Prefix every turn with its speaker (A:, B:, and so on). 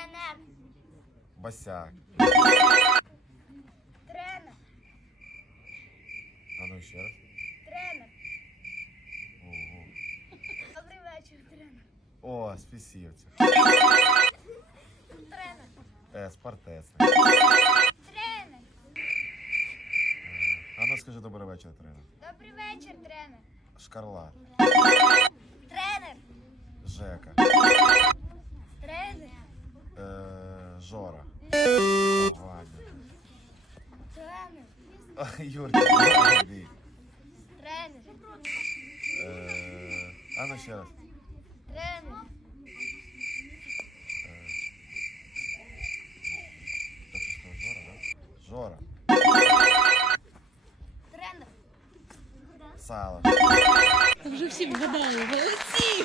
A: Тренер.
B: Босяк.
A: Тренер.
B: А ну ще раз.
A: Тренер.
B: Ого.
A: Добрий вечір, тренер.
B: О, спасибці.
A: Тренер.
B: Е, спартець.
A: Тренер.
B: А ну скажи добрий вечір, тренер.
A: Добрий вечір, тренер.
B: Шкарлат.
A: Тренер.
B: Жека.
A: Тренер.
B: Е, Жора. Ваня.
A: Тренер.
B: А, Юрчик, іди.
A: Тренер.
B: Е, а ну ще раз.
A: Тренер.
B: Е, та ти що, Жора, да? Жора.
A: Тренер.
B: Сало.
C: Вже всі вгадали. Молодці!